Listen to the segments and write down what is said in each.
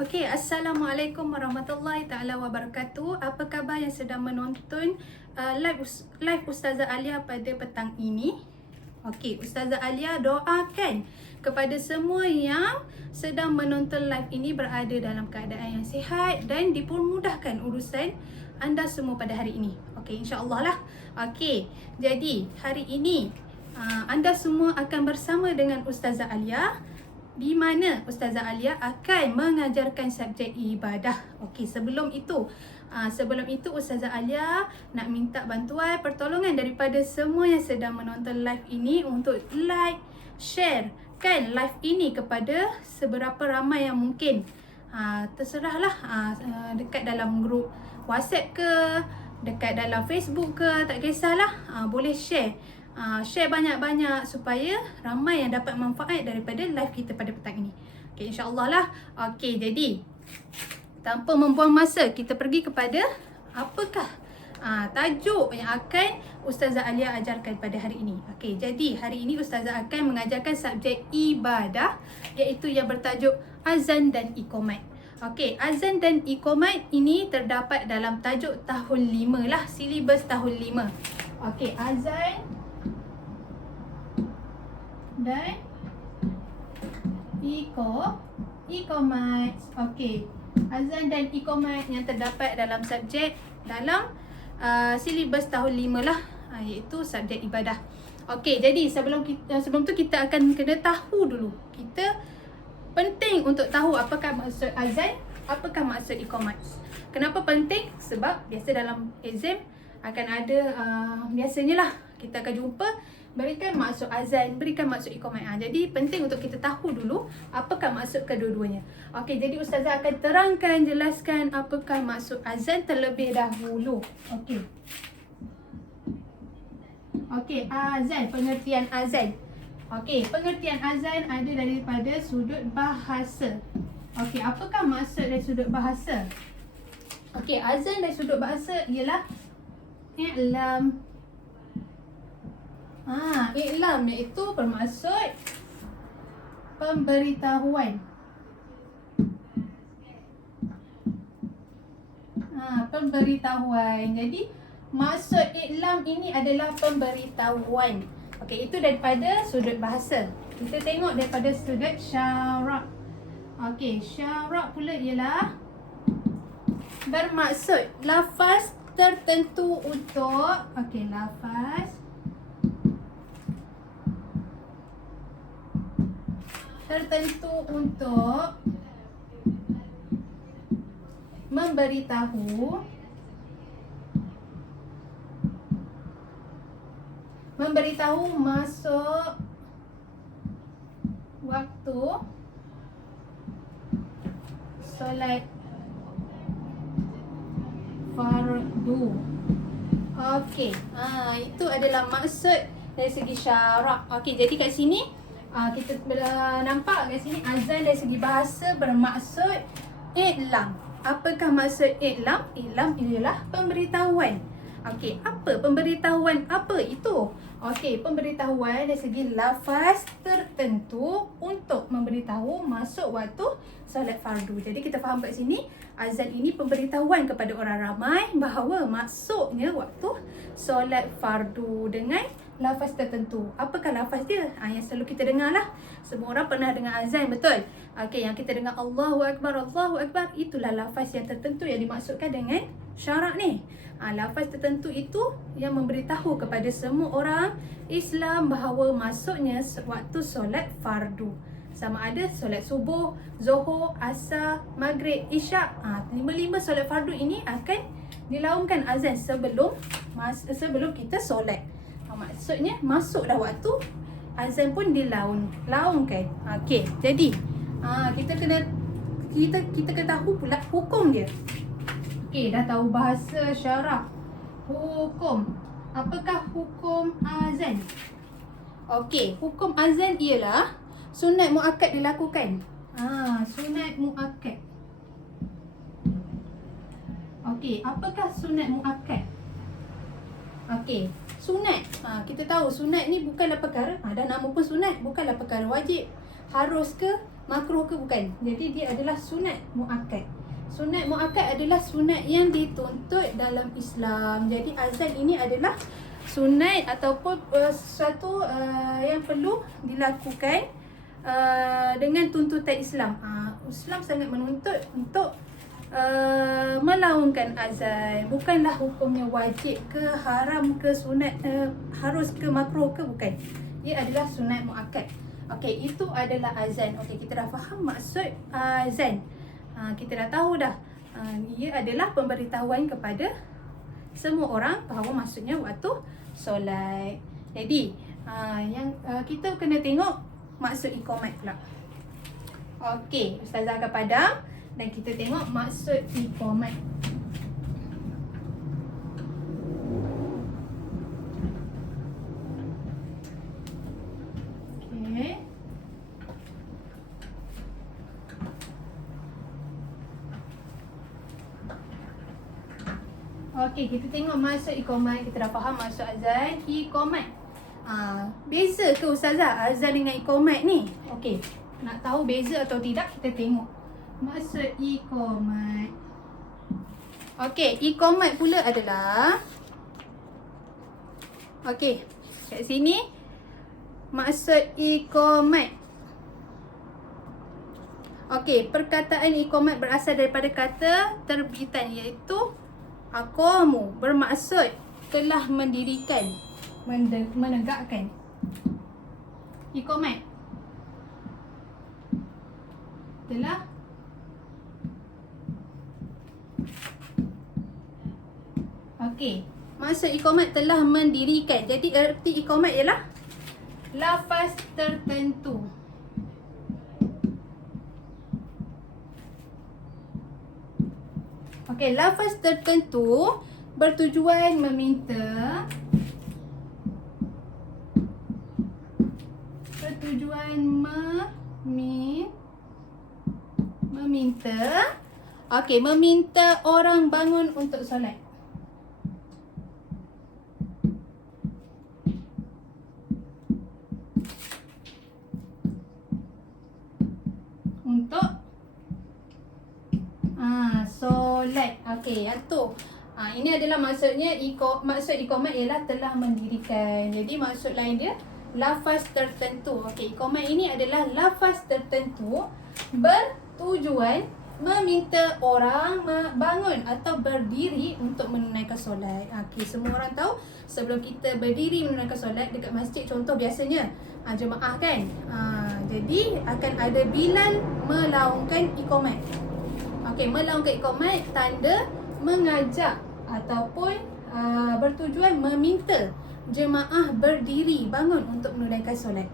Okey, Assalamualaikum warahmatullahi taala wabarakatuh. Apa khabar yang sedang menonton live Ustazah Alia pada petang ini? Okey, Ustazah Alia doakan kepada semua yang sedang menonton live ini berada dalam keadaan yang sihat dan dipermudahkan urusan anda semua pada hari ini. Okey, insya-Allah lah. Okey, jadi hari ini anda semua akan bersama dengan Ustazah Alia, di mana Ustazah Alia akan mengajarkan subjek ibadah. Okey, sebelum itu Ustazah Alia nak minta bantuan pertolongan daripada semua yang sedang menonton live ini untuk like, share kan live ini kepada seberapa ramai yang mungkin. Terserahlah, dekat dalam grup WhatsApp ke, dekat dalam Facebook ke, tak kisahlah, boleh share. Share banyak-banyak supaya ramai yang dapat manfaat daripada live kita pada petang ini. Okey, insya-Allah lah. Okey, jadi tanpa membuang masa, kita pergi kepada apakah tajuk yang akan Ustazah Alia ajarkan pada hari ini. Okey, jadi hari ini Ustazah akan mengajarkan subjek ibadah, iaitu yang bertajuk azan dan iqamat. Okey, azan dan iqamat ini terdapat dalam tajuk tahun 5 lah, silibus tahun 5. Okey, azan dan iqamat. Okey, azan dan iqamat yang terdapat dalam subjek dalam silibus tahun 5 lah, iaitu subjek ibadah. Okey, jadi sebelum tu kita akan kena tahu dulu. Kita penting untuk tahu apakah maksud azan, apakah maksud iqamat. Kenapa penting? Sebab biasa dalam exam akan ada biasanya lah kita akan jumpa berikan maksud azan, berikan maksud iqamat. Jadi penting untuk kita tahu dulu apakah maksud kedua-duanya. Okey, jadi Ustazah akan terangkan, jelaskan apakah maksud azan terlebih dahulu. Okey. Okey, azan, pengertian azan. Okey, pengertian azan ada daripada sudut bahasa. Okey, apakah maksud dari sudut bahasa? Okey, azan dari sudut bahasa ialah i'lam. I'lam iaitu bermaksud pemberitahuan. Pemberitahuan. Jadi maksud i'lam ini adalah pemberitahuan. Okey, itu daripada sudut bahasa. Kita tengok daripada sudut syarak. Okey, syarak pula ialah bermaksud lafaz tertentu untuk lafaz tertentu untuk memberitahu masuk waktu solat fardu. Okey, itu adalah maksud dari segi syarak. Okey, jadi kat sini kita nampak kat sini azan dari segi bahasa bermaksud i'lam. Apakah maksud i'lam? I'lam ialah pemberitahuan. Okey, apa pemberitahuan apa itu? Okey, pemberitahuan dari segi lafaz tertentu untuk memberitahu masuk waktu solat fardu. Jadi kita faham kat sini azan ini pemberitahuan kepada orang ramai bahawa masuknya waktu solat fardu dengan lafaz tertentu. Apakah lafaz dia? Yang selalu kita dengar lah. Semua orang pernah dengar azan, betul? Okey, yang kita dengar Allahu Akbar, Allahu Akbar, itulah lafaz yang tertentu yang dimaksudkan dengan syarak ni. Lafaz tertentu itu yang memberitahu kepada semua orang Islam bahawa masuknya waktu solat fardu. Sama ada solat subuh, zuhur, asar, maghrib, isyak. Lima-lima solat fardu ini akan dilaungkan azan sebelum kita solat. Maksudnya masuk dah waktu, azan pun dilaungkan. Okey, jadi kita kena tahu pula hukum dia. Okey, dah tahu bahasa syarak. Hukum. Apakah hukum azan? Okey, hukum azan ialah sunat muakkad dilakukan. Sunat muakkad. Okey, apakah sunat muakkad? Okey, sunat. Kita tahu sunat ni bukanlah perkara, dah nama pun sunat, bukanlah perkara wajib. Harus ke? makruh ke bukan. Jadi dia adalah sunat muakkad. Sunat muakkad adalah sunat yang dituntut dalam Islam. Jadi azan ini adalah sunat ataupun sesuatu yang perlu dilakukan dengan tuntutan Islam. Islam sangat menuntut untuk melaungkan azan. Bukanlah hukumnya wajib ke, haram ke, sunat, harus ke, makruh ke, bukan. Ia adalah sunat muakkad. Okey, itu adalah azan. Okey, kita dah faham maksud azan. Kita dah tahu dah. Ia adalah pemberitahuan kepada semua orang bahawa maksudnya waktu solat. Jadi, yang kita kena tengok maksud iqamat pula. Okey, Ustazah akan padam dan kita tengok maksud iqamat. Okey. Okey, kita tengok maksud iqamat. Kita dah faham maksud azan, iqamat. Beza ke Ustazah azan dengan iqamat ni? Okey, nak tahu beza atau tidak, kita tengok maksud iqamat. Okey, iqamat pula adalah, okey, kat sini maksud iqamat. Okey, perkataan iqamat berasal daripada kata terbitan, iaitu aqamu, bermaksud telah mendirikan, menegakkan. Iqamat telah okey, maksud iqamat telah mendirikan. Jadi erti iqamat ialah lafaz tertentu. Okey, lafaz tertentu bertujuan meminta, meminta. Okey, meminta orang bangun untuk solat. Untuk solat. Okey, yang tu. Ini adalah maksudnya, maksud iqamat ialah telah mendirikan. Jadi maksud lain dia lafaz tertentu. Okey, iqamat ini adalah lafaz tertentu bertujuan meminta orang bangun atau berdiri untuk menunaikan solat. Okey, semua orang tahu sebelum kita berdiri menunaikan solat dekat masjid, contoh biasanya jemaah kan. Jadi akan ada bilal melaungkan iqamat. Okey, melaungkan iqamat tanda mengajak ataupun bertujuan meminta jemaah berdiri bangun untuk menunaikan solat.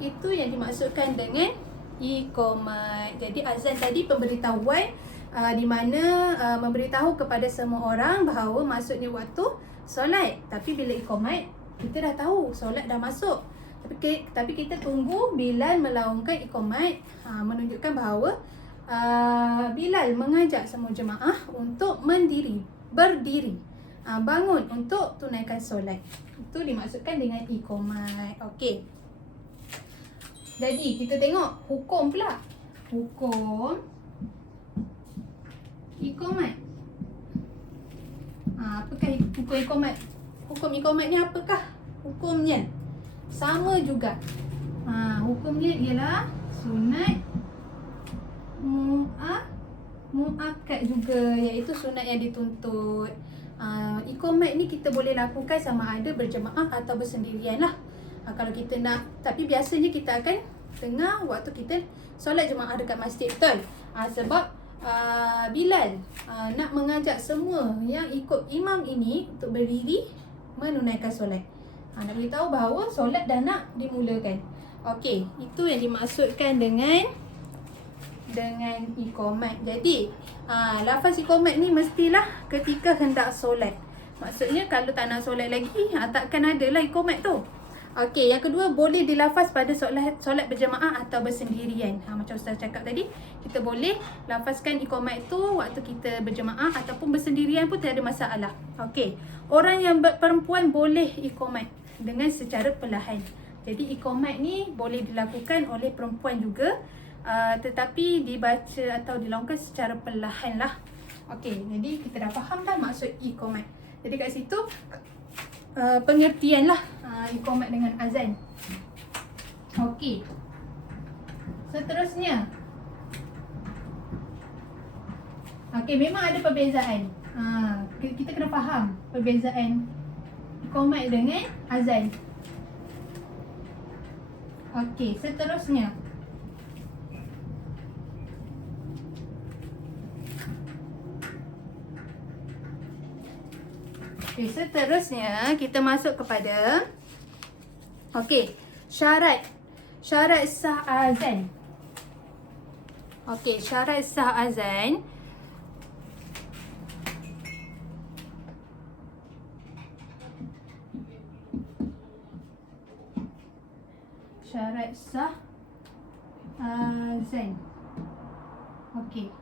Itu yang dimaksudkan dengan iqamat. Jadi azan tadi pemberitahuan di mana memberitahu kepada semua orang bahawa maksudnya waktu solat. Tapi bila iqamat, kita dah tahu solat dah masuk. Tapi kita tunggu Bilal melaungkan iqamat, menunjukkan bahawa Bilal mengajak semua jemaah untuk berdiri, bangun untuk tunaikan solat. Itu dimaksudkan dengan iqamat. Okey. Jadi kita tengok hukum pula. Hukum iqamat. Apakah hukum iqamat? Hukum iqamat ni apakah hukumnya? Sama juga. Hukumnya ialah sunat muakkad juga, iaitu sunat yang dituntut. Iqamat ni kita boleh lakukan sama ada berjemaah atau bersendirian lah. Kalau kita nak, tapi biasanya kita akan tengah waktu kita solat jemaah dekat masjid, betul? Sebab Bilal nak mengajak semua yang ikut imam ini untuk berdiri menunaikan solat. Nak beritahu bahawa solat dah nak dimulakan. Okey, itu yang dimaksudkan dengan iqamat. Jadi lafaz iqamat ni mestilah ketika hendak solat. Maksudnya kalau tak nak solat lagi, takkan ada lah iqamat tu. Okey, yang kedua, boleh dilafaz pada solat berjemaah atau bersendirian. Macam Ustaz cakap tadi, kita boleh lafazkan iqamat tu waktu kita berjemaah ataupun bersendirian pun tiada masalah. Okey, orang yang perempuan boleh iqamat dengan secara perlahan. Jadi iqamat ni boleh dilakukan oleh perempuan juga tetapi dibaca atau dilaungkan secara perlahan lah. Okey, jadi kita dah faham dah maksud iqamat. Jadi kat situ pengertian lah iqamat dengan azan. Okey. Seterusnya. Okey, memang ada perbezaan. Kita kena faham perbezaan iqamat dengan azan. Okey, seterusnya. Okey, seterusnya kita masuk kepada syarat sah azan. Okey, syarat sah azan. Syarat sah azan. Okey.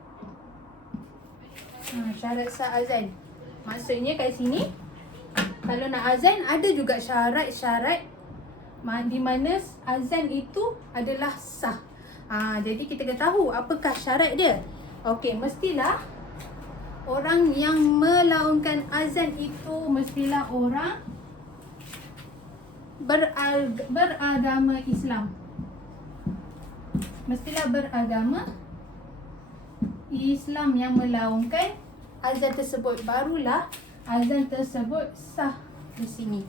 Syarat sah azan. Maksudnya kat sini kalau nak azan ada juga syarat-syarat di mana azan itu adalah sah. Jadi kita kena tahu apakah syarat dia. Okey, mestilah orang yang melaungkan azan itu mestilah orang beragama Islam. Mestilah beragama Islam yang melaungkan azan tersebut, barulah azan tersebut sah di sini.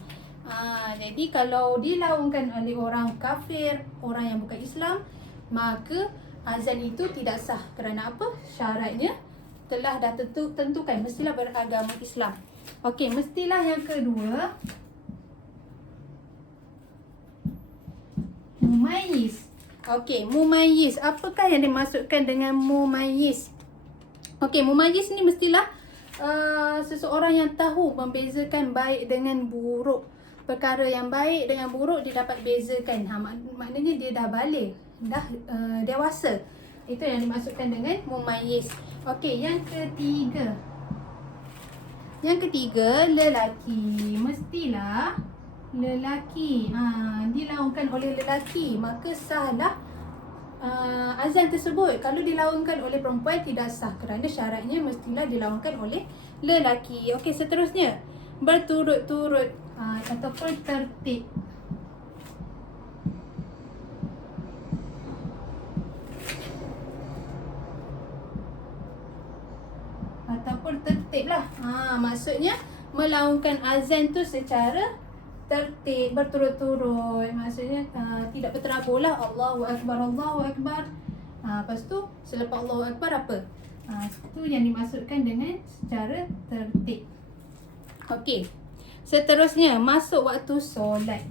Jadi kalau dilaungkan oleh orang kafir, orang yang bukan Islam, maka azan itu tidak sah. Kerana apa? Syaratnya telah dah tentukan, mestilah beragama Islam. Okey, mestilah yang kedua, mumayyiz. Okey, mumayyiz. Apakah yang dimaksudkan dengan mumayyiz? Okey, mumayyiz ni mestilah seseorang yang tahu membezakan baik dengan buruk. Perkara yang baik dengan buruk dia dapat bezakan. Maknanya dia dah balik, dah dewasa. Itu yang dimaksudkan dengan mumayyiz. Okey, yang ketiga. Yang ketiga, lelaki. Mestilah lelaki. Dilaungkan oleh lelaki, maka sahlah azan tersebut. Kalau dilaungkan oleh perempuan tidak sah kerana syaratnya mestilah dilaungkan oleh lelaki. Okey, seterusnya berturut-turut ataupun tertib. Ataupun tertib lah. Maksudnya melaungkan azan tu secara tertib, berturut-turut. Maksudnya tidak berterabur lah. Allahu Akbar, Allahu Akbar. Lepas tu selepas Allahu Akbar apa? Itu yang dimaksudkan dengan secara tertib. Okey. Seterusnya masuk waktu solat.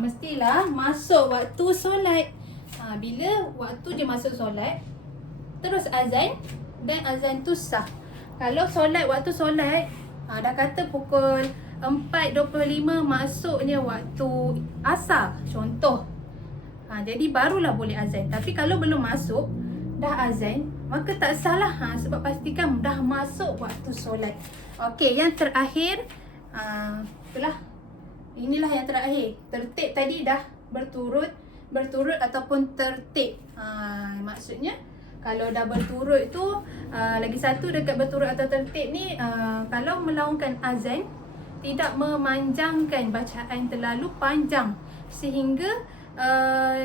Mestilah masuk waktu solat. Bila waktu dia masuk solat, terus azan dan azan tu sah. Kalau solat, waktu solat dah kata pukul 4.25 masuknya waktu asar contoh, jadi barulah boleh azan. Tapi kalau belum masuk dah azan, maka tak salah sebab pastikan dah masuk waktu solat. Okey, yang terakhir inilah yang terakhir. Tertib tadi dah berturut ataupun tertib. Maksudnya kalau dah berturut tu lagi satu dekat berturut atau tertib ni, kalau melaungkan azan tidak memanjangkan bacaan terlalu panjang sehingga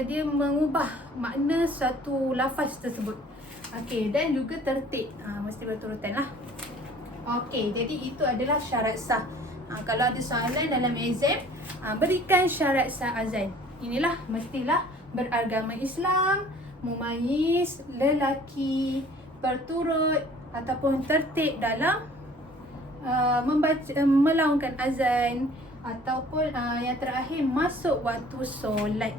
dia mengubah makna satu lafaz tersebut. Okey, dan juga tertib. Mesti berturutan lah. Okey, jadi itu adalah syarat sah. Kalau ada soalan dalam exam, berikan syarat sah azan. Inilah mestilah beragama Islam, mumayyiz, lelaki, berturut ataupun tertib dalam melaungkan azan, ataupun yang terakhir masuk waktu solat.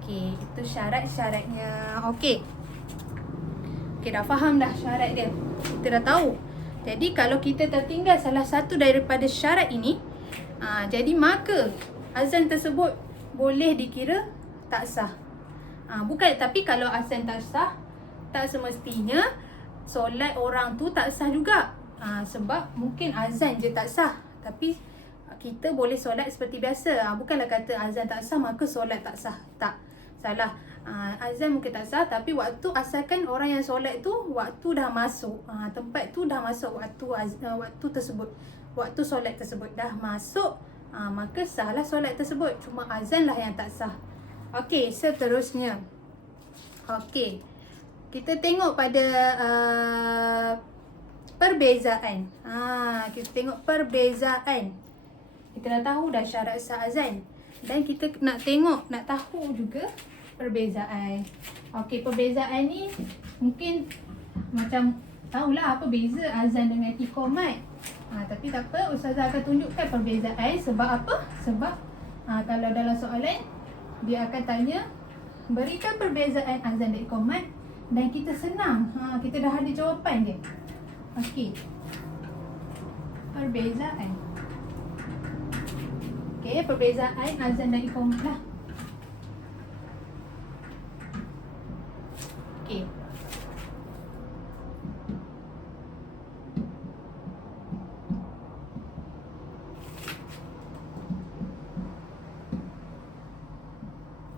Okey, itu syarat-syaratnya. Okey, dah faham dah syarat dia. Kita dah tahu. Jadi kalau kita tertinggal salah satu daripada syarat ini, jadi maka azan tersebut boleh dikira tak sah. Tapi kalau azan tak sah, tak semestinya solat orang tu tak sah juga. Sebab mungkin azan je tak sah, tapi kita boleh solat seperti biasa. Bukanlah kata azan tak sah maka solat tak sah. Tak, salah. Azan mungkin tak sah, tapi waktu asalkan orang yang solat tu waktu dah masuk, tempat tu dah masuk waktu tersebut, waktu solat tersebut dah masuk, maka sahlah solat tersebut. Cuma azan lah yang tak sah. Okey, seterusnya. Okey, kita tengok pada perbezaan. Kita tengok perbezaan. Kita dah tahu dah syarat sah azan, dan kita nak tengok, nak tahu juga perbezaan. Okey, perbezaan ni mungkin macam tahulah apa beza azan dengan iqamat. Tapi tak apa, ustazah akan tunjukkan perbezaan. Sebab apa? Sebab kalau dalam soalan dia akan tanya, berikan perbezaan azan dan iqamat, dan kita senang, kita dah ada jawapan dia. Okey, perbezaan. Okey, perbezaan azan dan iqamat lah. Okey.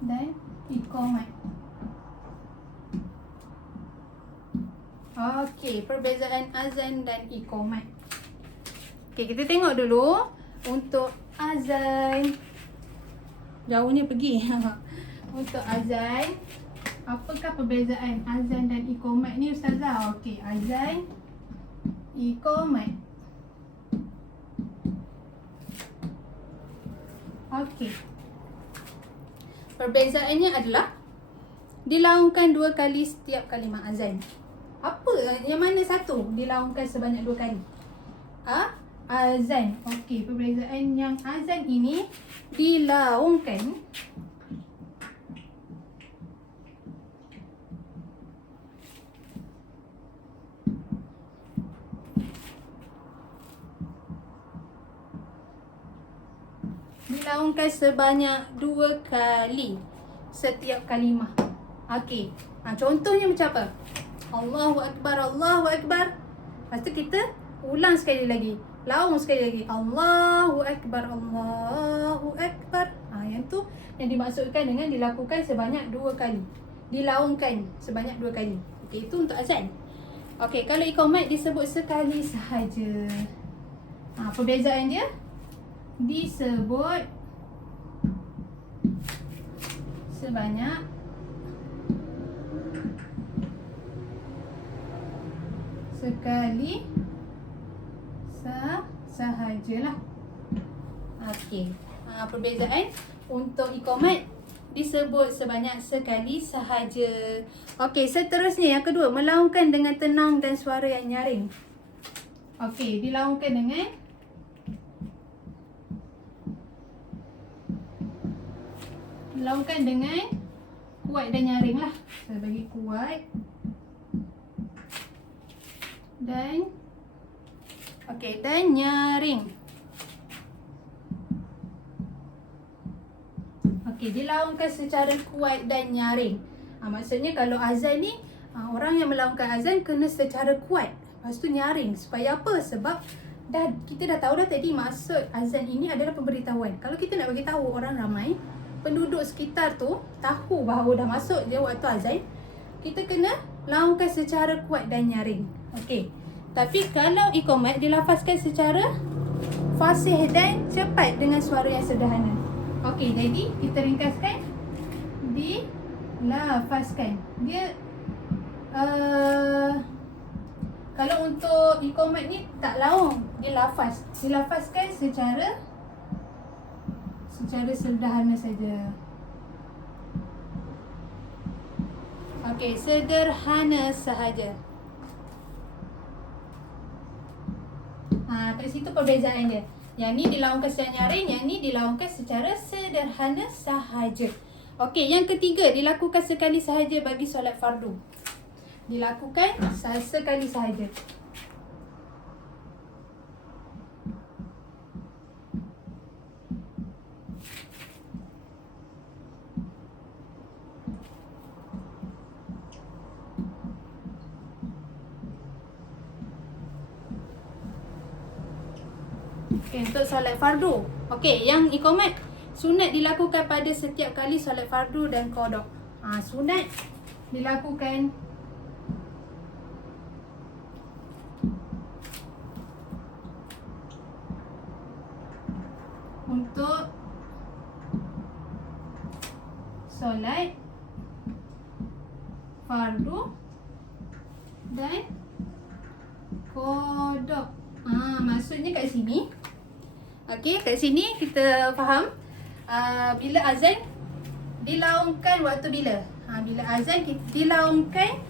Dan iqamat. Okey, perbezaan azan dan iqamat. Okey, kita tengok dulu untuk azan. Jauhnya pergi. Untuk azan, apakah perbezaan azan dan iqamat ni ustazah? Okey, azan, iqamat. Okey. Perbezaannya adalah dilaungkan 2 kali setiap kalimah azan. Apa? Yang mana satu dilaungkan sebanyak 2 kali? Azan. Okey, perbezaan yang azan ini dilaungkan sebanyak 2 kali setiap kalimah. Okey. Contohnya macam apa? Allahu Akbar, Allahu Akbar. Lepas tu kita ulang sekali lagi, laung sekali lagi, Allahu Akbar, Allahu Akbar. Yang tu yang dimaksudkan dengan dilakukan sebanyak 2 kali, dilaungkan sebanyak 2 kali. Okey, itu untuk azan. Okey, kalau iqamat disebut sekali sahaja. Perbezaan dia disebut sebanyak sekali sahajalah. Okey. Perbezaan untuk iqamat disebut sebanyak sekali sahaja. Okey, seterusnya yang kedua, melaungkan dengan tenang dan suara yang nyaring. Okey, dilaungkan dengan kuat dan nyaring lah. Saya bagi kuat dan dan nyaring. Okey, dilaungkan secara kuat dan nyaring. Maksudnya kalau azan ni, orang yang melaungkan azan kena secara kuat, lepas tu nyaring. Supaya apa? Sebab kita dah tahu dah tadi, maksud azan ini adalah pemberitahuan. Kalau kita nak bagi tahu orang ramai, penduduk sekitar tu tahu bahawa dah masuk je waktu azan, kita kena laungkan secara kuat dan nyaring. Okey. Tapi kalau iqamat dilafazkan secara fasih dan cepat dengan suara yang sederhana. Okey, jadi kita ringkaskan, dilafazkan. Dia kalau untuk iqamat ni tak laung, dilafazkan secara sederhana saja. Okey, sederhana sahaja. Kat situ perbezaan dia. Yang ni dilaungkan secara nyaring, yang ni dilaungkan secara sederhana sahaja. Okey, yang ketiga, dilakukan sekali sahaja bagi solat fardu. Dilakukan sekali sahaja. Okey, untuk solat fardu. Okey, yang iqamat sunat dilakukan pada setiap kali solat fardu dan qada. Sunat dilakukan untuk solat fardu dan qada. Maksudnya kat sini. Okey, kat sini kita faham bila azan dilaungkan waktu bila? Bila azan dilaungkan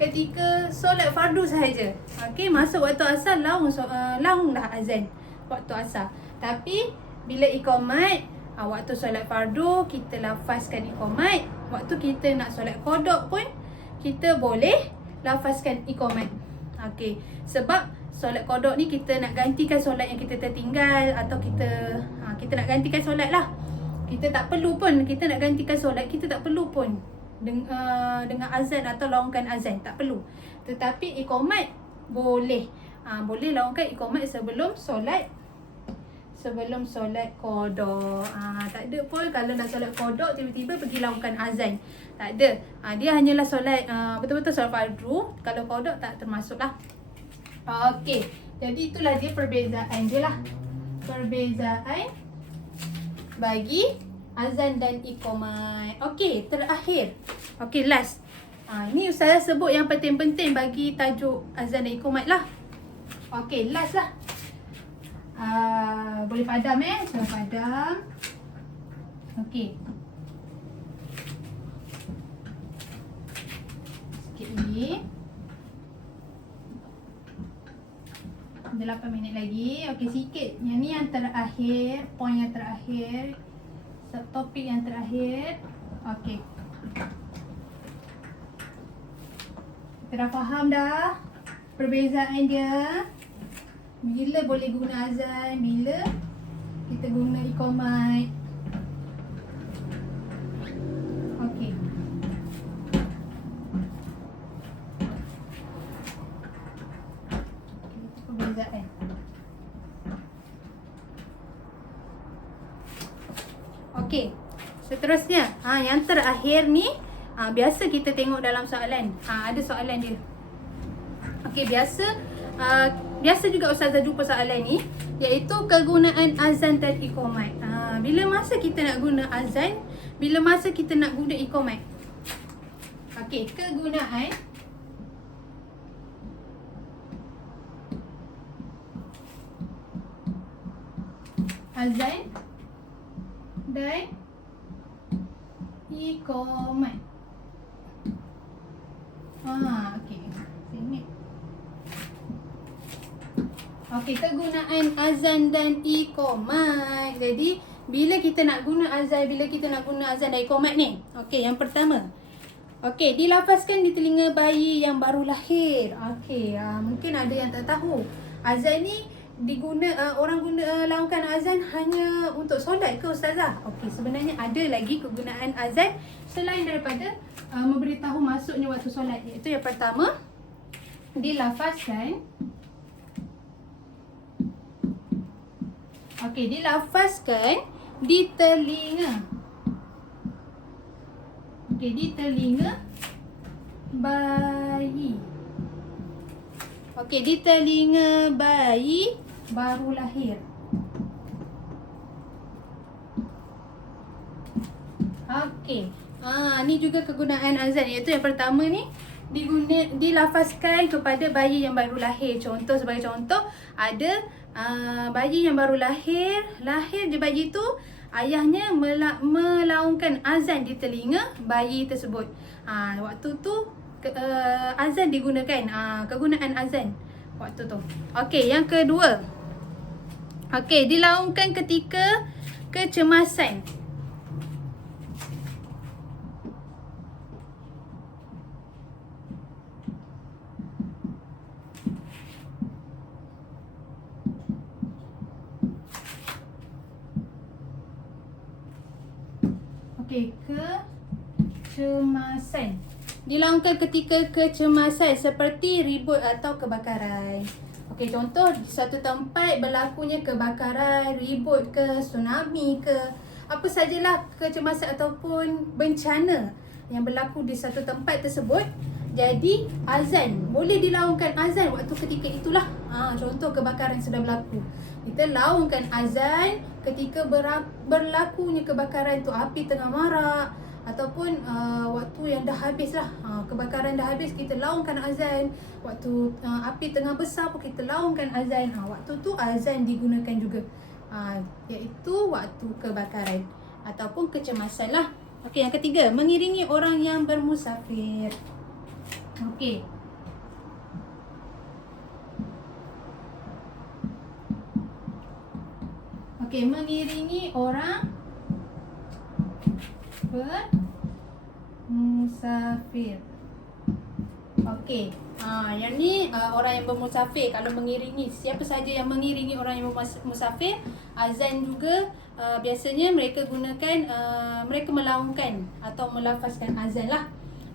ketika solat fardu sahaja. Okey, masuk waktu asar laung dah azan waktu asar. Tapi bila iqamat, waktu solat fardu kita lafazkan iqamat. Waktu kita nak solat qada pun kita boleh lafazkan iqamat. Okey, sebab solat qada ni kita nak gantikan solat yang kita tertinggal, atau kita nak gantikan solat lah. Kita tak perlu pun kita nak gantikan solat, kita tak perlu pun dengan azan atau laungkan azan, tak perlu. Tetapi iqamat boleh. Boleh laungkan iqamat sebelum solat qada. Tak ada pun kalau nak solat qada tiba-tiba pergi laungkan azan. Tak ada. Dia hanyalah solat betul-betul solat fardu. Kalau qada tak termasuk lah. Okey. Jadi itulah dia perbezaan dia lah. Perbezaan bagi azan dan iqamat. Okey, terakhir. Okey, last. Ini saya sebut yang penting-penting bagi tajuk azan dan iqamat lah. Okey, last lah. Boleh padam sudah padam. Okey. Sikit lagi. Ada 8 minit lagi. Okey, sikit. Yang ni yang terakhir, poin yang terakhir, topik yang terakhir. Okey. Kita dah faham dah perbezaan dia. Bila boleh guna azan, bila kita guna iqamat. Okey. Perbezaan. Okey. Seterusnya, yang terakhir ni biasa kita tengok dalam soalan. Ada soalan dia. Okey, biasa juga Ustazah jumpa soalan ni, iaitu kegunaan azan dan iqamat. Bila masa kita nak guna azan, bila masa kita nak guna iqamat. Okey, kegunaan azan dan iqamat. Okey. Sini. Okey, kegunaan azan dan iqamat. Jadi, bila kita nak guna azan, dan iqamat ni. Okey, yang pertama. Okey, dilafazkan di telinga bayi yang baru lahir. Okey, mungkin ada yang tak tahu. Azan ni orang guna laungkan azan hanya untuk solat ke Ustazah? Okey, sebenarnya ada lagi kegunaan azan selain daripada memberitahu masuknya waktu solat. Iaitu yang pertama, dilafazkan. Okey, dilafazkan di telinga. Okey, di telinga bayi. Okey, di telinga bayi baru lahir. Okey. Ni juga kegunaan azan, iaitu yang pertama ni dilafazkan kepada bayi yang baru lahir. Sebagai contoh, ada bayi yang baru lahir je bayi tu, ayahnya melaungkan azan di telinga bayi tersebut. Waktu tu azan digunakan, kegunaan azan waktu tu. Okey, yang kedua. Okey, dilaungkan ketika kecemasan. Okey, kecemasan. Dilaungkan ketika kecemasan seperti ribut atau kebakaran. Okey, contoh di satu tempat berlakunya kebakaran, ribut ke, tsunami ke, apa sajalah kecemasan ataupun bencana yang berlaku di satu tempat tersebut. Jadi azan, boleh dilaungkan azan waktu ketika itulah. Contoh kebakaran sudah berlaku, kita laungkan azan ketika berlakunya kebakaran tu, api tengah marak ataupun waktu yang dah habis lah, kebakaran dah habis, kita laungkan azan. Waktu api tengah besar pun kita laungkan azan. Waktu tu azan digunakan juga, iaitu waktu kebakaran ataupun kecemasan lah. Okey, yang ketiga, mengiringi orang yang bermusafir. Okey, mengiringi orang bermusafir. Okey, yang ni orang yang bermusafir. Kalau mengiringi, siapa saja yang mengiringi orang yang bermusafir, azan juga biasanya mereka gunakan, mereka melaungkan atau melafazkan azan lah.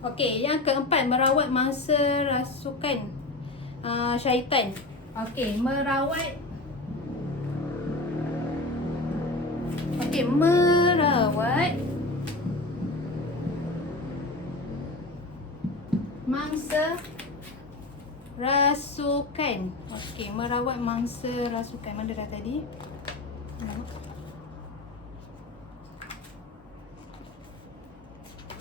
Okey, yang keempat, merawat mangsa rasukan syaitan. Okey, merawat mangsa rasukan. Okey, merawat mangsa rasukan. Mana dah tadi?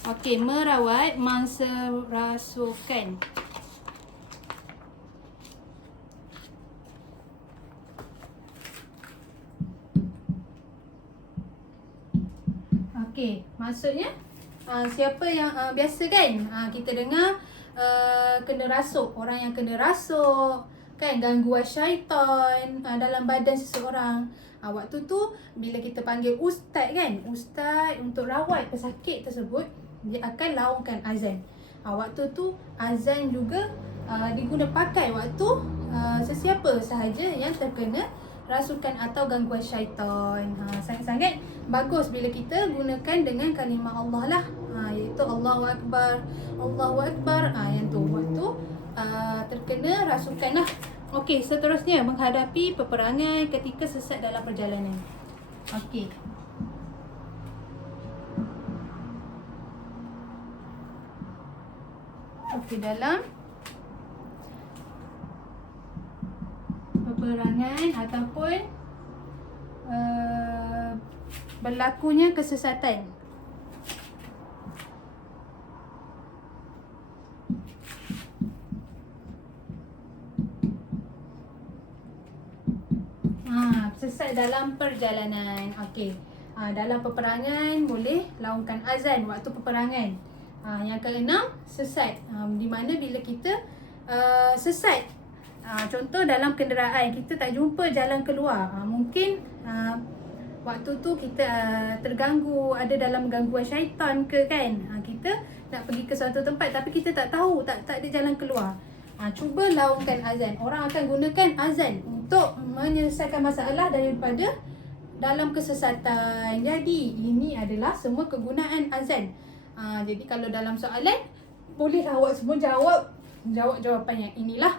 Okey, merawat mangsa rasukan. Okey, maksudnya siapa yang biasa kan kita dengar kena rasuk, orang yang kena rasuk kan, gangguan syaitan dalam badan seseorang. Waktu tu bila kita panggil ustaz kan, ustaz untuk rawat pesakit tersebut, dia akan laungkan azan. Waktu tu azan juga diguna pakai waktu sesiapa sahaja yang terkena rasukan atau gangguan syaitan. Sangat-sangat bagus bila kita gunakan dengan kalimah Allah lah, iaitu Allahu Akbar, Allahu Akbar. Yang tu waktu terkena rasukan lah. Okey, seterusnya, menghadapi peperangan ketika sesat dalam perjalanan. Okey, dalam peperangan ataupun berlakunya kesesatan. Sesat dalam perjalanan. Okey, dalam peperangan boleh laungkan azan waktu peperangan. Yang keenam, sesat, di mana bila kita sesat, contoh dalam kenderaan, kita tak jumpa jalan keluar. Mungkin waktu tu kita terganggu, ada dalam gangguan syaitan ke kan, kita nak pergi ke suatu tempat tapi kita tak tahu, tak ada jalan keluar. Cuba laungkan azan. Orang akan gunakan azan untuk menyelesaikan masalah daripada dalam kesesatan. Jadi ini adalah semua kegunaan azan. Jadi kalau dalam soalan, bolehlah awak semua jawab jawapan yang inilah,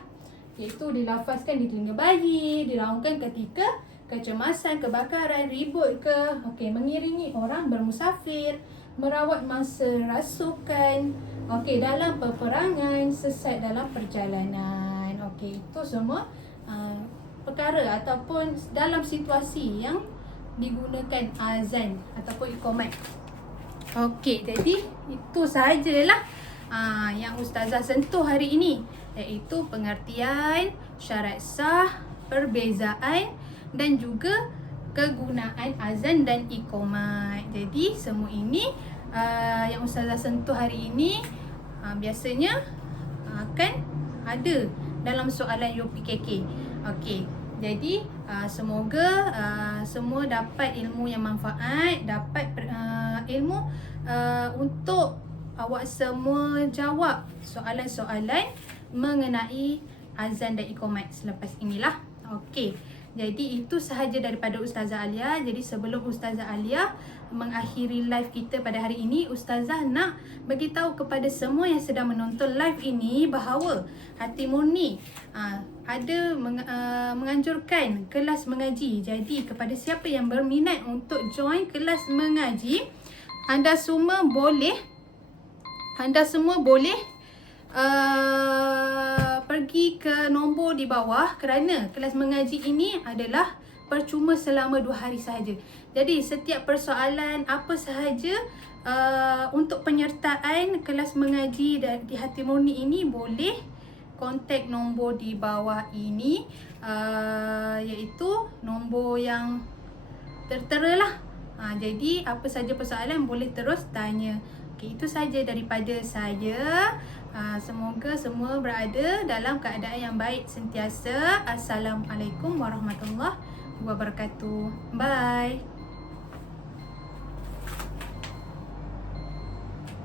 iaitu dilafazkan di telinga bayi, dilaungkan ketika kecemasan, kebakaran, ribut ke. Okey, mengiringi orang bermusafir, merawat mangsa rasukan. Okey, dalam peperangan, sesat dalam perjalanan. Okey, itu semua perkara ataupun dalam situasi yang digunakan azan ataupun iqamat. Okey, jadi itu sahajalah yang Ustazah sentuh hari ini, iaitu pengertian, syarat sah, perbezaan dan juga kegunaan azan dan iqamat. Jadi semua ini yang Ustazah sentuh hari ini biasanya akan ada dalam soalan UPKK. Okey, jadi semoga semua dapat ilmu yang manfaat, dapat ilmu untuk awak semua jawab soalan-soalan mengenai azan dan iqamat selepas inilah. Okey, Jadi itu sahaja daripada Ustazah Alia. Jadi sebelum Ustazah Alia mengakhiri live kita pada hari ini, Ustazah nak bagi tahu kepada semua yang sedang menonton live ini bahawa Hati Murni ada menganjurkan kelas mengaji. Jadi kepada siapa yang berminat untuk join kelas mengaji, anda semua boleh pergi ke nombor di bawah, kerana kelas mengaji ini adalah percuma selama 2 hari sahaja. Jadi setiap persoalan apa sahaja untuk penyertaan kelas mengaji di Hati Murni ini, boleh kontak nombor di bawah ini, iaitu nombor yang tertera lah. Jadi apa saja persoalan boleh terus tanya. Okey, itu saja daripada saya. Semoga semua berada dalam keadaan yang baik sentiasa. Assalamualaikum warahmatullahi wabarakatuh. Bye.